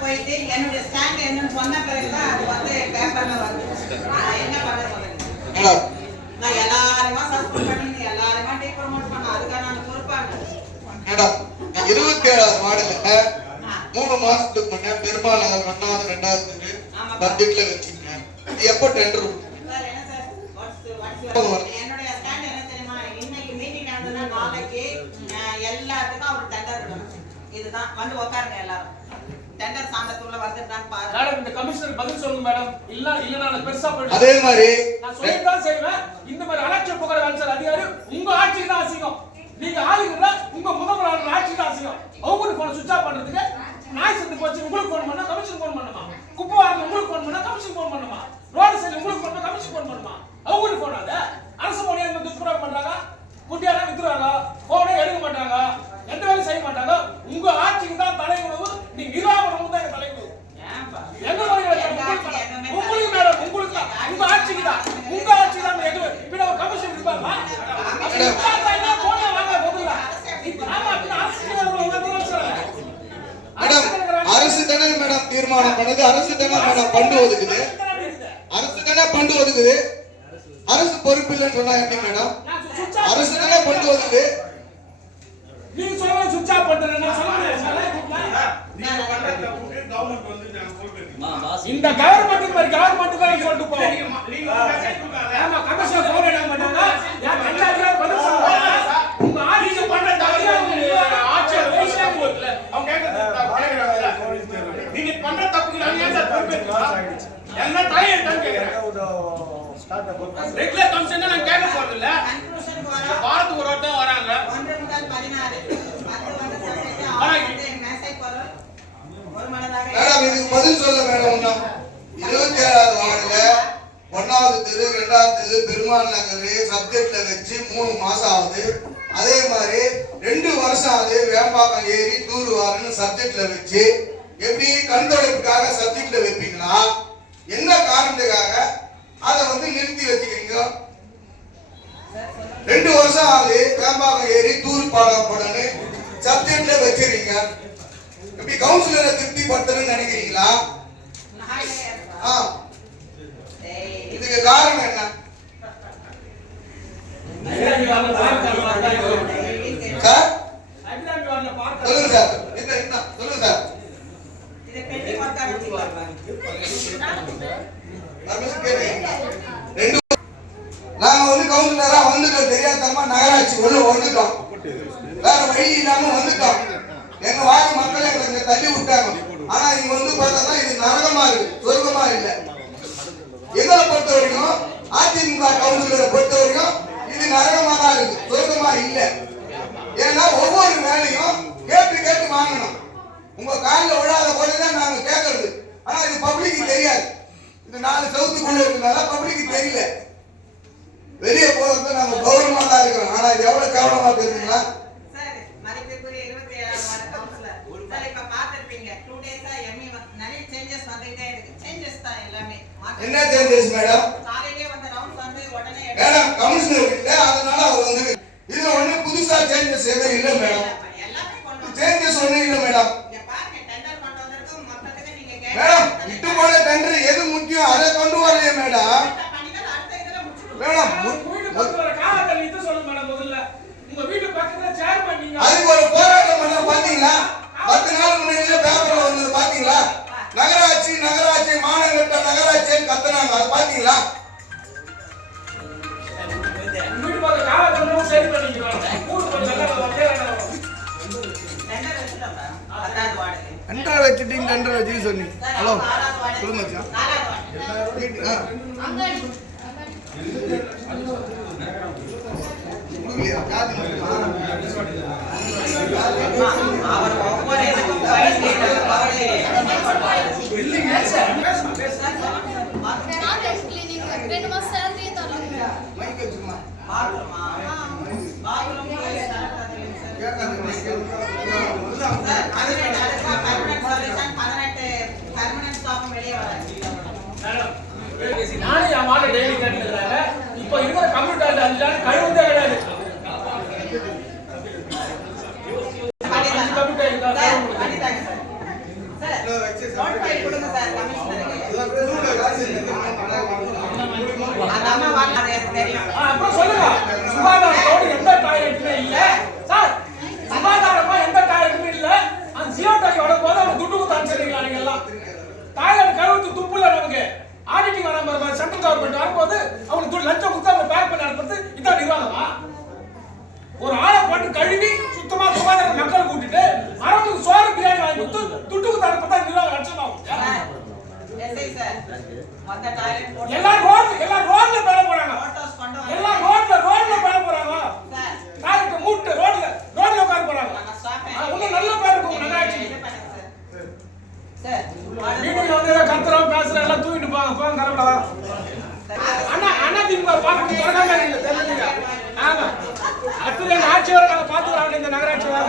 போயிட்டு என்னுடைய ஸ்டாண்ட் என்னன்னு சொன்ன பிறகுதான் அது வந்து பேப்பர்ல வருது நான் என்ன பண்ண நான் எல்லாருமா சப்போர்ட் பண்ணி எல்லாருமா டீ ப்ரொமோட் பண்ண அதுக்காக நான் பொறுப்பாங்க இருபத்தி மூணு மாசத்துக்கு முன்னே பெருமாள் ஒன்னாவது ரெண்டாவது பட்ஜெட்ல வச்சுங்க இது எப்போ டெண்டர் சார் என்ன சார்? வாட்ஸ் வாட்ஸ் என்னுடைய ஸ்டாண்ட் என்ன தெரியுமா? இன்னைக்கு மீட்டிங் நடந்ததுன்னா நாளைக்கு அஹ், எல்லாத்துக்கும் அவர் டெண்டர் விடணும் இதுதான். வந்து உட்காருங்க எல்லாரும். டெண்டர் சாந்தத்துக்குள்ள வந்துட்டான்னு பாருங்க. மேடம் இந்த கமிஷனர் பதில் சொல்லுங்க மேடம் இல்ல இல்ல நான் பெருசா போயிடுவேன் அதே மாதிரி நான் சொல்லிதான் செய்வேன். இந்த மாதிரி அலட்சிய புகழ் ஆன்சர் அதிகாரி உங்க ஆட்சிக்கு தான் அசிங்கம் நீங்க ஆளுங்க உங்க முதல்வர் ஆட்சிக்கு தான் அசிங்கம் அவங்களுக்கு போன சுவிட்ச் ஆஃப் பண்றதுக்கு நாய் செத்து போச்சு உங்களுக்கு ஃபோன் பண்ணா கமிஷன் ஃபோன் பண்ணுமா குப்பை வாரல உங்களுக்கு ஃபோன் பண்ணா கமிஷன் ஃபோன் பண்ணுமா ரோடு சைடு உங்களுக்கு ஃபோன் பண்ணா கமிஷன் ஃபோன் பண்ணுமா அவங்களுக்கு ஃபோன் ஆகுது அரசு மொழியை வந்து துப்புரவு பண்றாங்க குட்டியாரா வித்துறாங்க போனே எடுக்க மாட்டாங்க எந்த வேலையும் செய்ய மாட்டாங்க உங்க ஆட்சிக்கு தான் தலைமுறை நீங்க நிர்வாகம் தான் எங்க தலைமுறை ஏன்பா எங்க தலைவர் உங்களுக்கு உங்களுக்கு மேடம் உங்களுக்கு தான். உங்க ஆட்சிக்கு தான் உங்க ஆட்சிக்கு தான் எங்க பின்ன ஒரு கமிஷன் இருப்பாங்க அப்படி இருந்தா என்ன போனா வாங்க முதல்ல ஆமா பின்ன அரசு உங்க முதல்ல சொல்லுங்க மேடம் அரசு தானே மேடம் தீர்மானம் பண்ணது அரசு தானே மேடம் பண்டு ஒதுக்குது. அரசு தானே பண்டு ஒதுக்குது? அரசு பொறுப்பு இல்லைன்னு சொன்னா எப்படி மேடம் அரசு தானே பண்டு ஒதுக்குது? நீங்க சொல்லுங்க சுவிட்ச் ஆஃப் பண்றேன் நான் சொல்ல முடியாது நீங்க பண்ற தப்புக்கு கவர்மெண்ட் வந்து நாங்க பொறுப்பேற்கிறோம். இந்த கவர்மெண்ட் மாதிரி கவர்மெண்ட் தான் சொல்லிட்டு போவோம். ஆமா கமிஷனர் போன் எடுக்க மாட்டாங்க ஏன் எல்லா அதிகாரியும் பதில் சொல்லுவாங்க உங்க ஆட்சி பண்ற தவறு உங்க ஆட்சியோட வயசுல உங்களுக்கு அவங்க கேட்கறது தப்பு கேட்கறாங்கல்ல. நீங்க பண்ற தப்புக்கு என்ன தலையெழுத்தான்னு கேட்கிறேன். ரெகுலர் கமிஷன் நான் கேட்க போறது இல்ல வாரத்துக்கு ஒரு வாரம் வராங்க. மேடம் இதுக்கு பதில் சொல்ல மேடம் இருபத்தி ஏழாவது வார்டுல ஒன்னாவது தெரு ரெண்டாவது தெரு பெருமாள் நகர் சப்ஜெக்ட்ல வச்சு மூணு மாசம் ஆகுது. அதே மாதிரி ரெண்டு வருஷம் ஆகுது வேம்பாக்கம் ஏரி தூர்வாருன்னு சப்ஜெக்ட்ல வச்சு எப்படி கண் சப்ஜெக்ட்ல வைப்பீங்களா? என்ன காரணத்துக்காக? அதை வந்து நிறுத்தி வச்சுக்கிறீங்க. ரெண்டு வருஷம் ஆகுது வேம்பாக்கம் ஏரி தூர் பாடப்படன்னு சப்ஜெக்ட்ல வச்சிருக்கீங்க. இப்படி கவுன்சிலரை திருப்தி படுத்தணும்னு நினைக்கிறீங்களா இதுக்கு காரணம் என்ன அபிராமி வரல பார்க்க டெய்லி கேளு. சார் அபிராமி வரல பார்க்க சொல்லுங்க சார் என்ன என்ன சொல்லுங்க சார் இதை பெட்டி ஒர்க்கா வச்சுக்கலாம் பர்மிஷன் கேட்டீங்க ரெண்டு நாங்க வந்து கவுன்சிலரா வந்துட்டோம். தெரியாதமா நகராட்சி உள்ள வந்துட்டோம். வேற வழி இல்லாம வந்துட்டோம். எங்க வாழ மக்கள் எங்களை தள்ளி விட்டாங்க. ஆனா இங்க வந்து பார்த்தா இது நரகமா இருக்கு. சொர்க்கமா இல்ல. எங்களை பொறுத்த வரைக்கும் அதிமுக கவுன்சிலரை பொறுத்த வரைக்கும் இது நரகமா தான் இருக்கு. சொர்க்கமா இல்ல. ஏன்னா ஒவ்வொரு வேலையும் கேட்டு கேட்டு வாங்கணும். உங்க காலில் விழாத போலதான் நாங்க கேட்கறது ஆனா இது பப்ளிக்கு தெரியாது. இது நாலு சவுத்துக்குள்ள இருக்கனால பப்ளிக்கு தெரியல. வெளியே போறது நாங்க கௌரவமா தான் இருக்கிறோம். ஆனா இது எவ்வளவு கேவலமா தெரியுங்களா மாற்றம். என்ன சேஞ்சஸ் மேடம் மேடம் கமிஷனர் இல்ல அதனால அவர் வந்து இதுல ஒண்ணு புதுசா சேஞ்சஸ் எதுவும் இல்ல மேடம் மட்டுமா? அவர் ஒவ்வொரு இதுக்கும் வயசு கேட்டவர் அவரே கான்ட்ராக்ட் கிளீனிங் ரெண்டு மாசம் சேலரியே தரல. மைக் வச்சுக்கமா. பாத்ரூமா அப்புறம் சொல்லுங்க. சுகாதாரத்தோடு எந்த டாய்லெட்டுமே இல்ல. சார் சுகாதாரமா எந்த டாய்லெட்டுமே இல்ல. அந்த ஜியோ டாக்கி வரும் போது அவங்க துட்டு கொடுத்து அனுப்பிச்சிருக்கீங்களா நீங்க எல்லாம்? டாய்லெட் கழுவுக்கு துப்பு இல்லை நமக்கு. ஆடிட்டிங் வர மாதிரி சென்ட்ரல் கவர்மெண்ட் வரும்போது அவங்களுக்கு லஞ்சம் கொடுத்து அவங்க பேக் பண்ணி அனுப்புறது நிர்வாகமா? ஒரு ஆளை போட்டு கழுவி எல்லாம் ரோட்ல எல்லாம் ரோட்ல பேர போறாங்க. வந்து ரோட்ல ரோட்ல பேர போறாங்க. டாய்லெட் மூட்டு ரோட்ல ரோட்ல உட்கார போறாங்க. இன்னும் நல்ல பேர் உங்க order மீட்டிங்ல வந்து கத்துறோம் பேசுறோம் எல்லாம் தூக்கிட்டு போங்க போங்க கரப்படா அண்ணா அண்ணா திமுக பார்க்க தொடங்காம இல்லை ஆமா. ஆட்சி வர இந்த நகராட்சி வர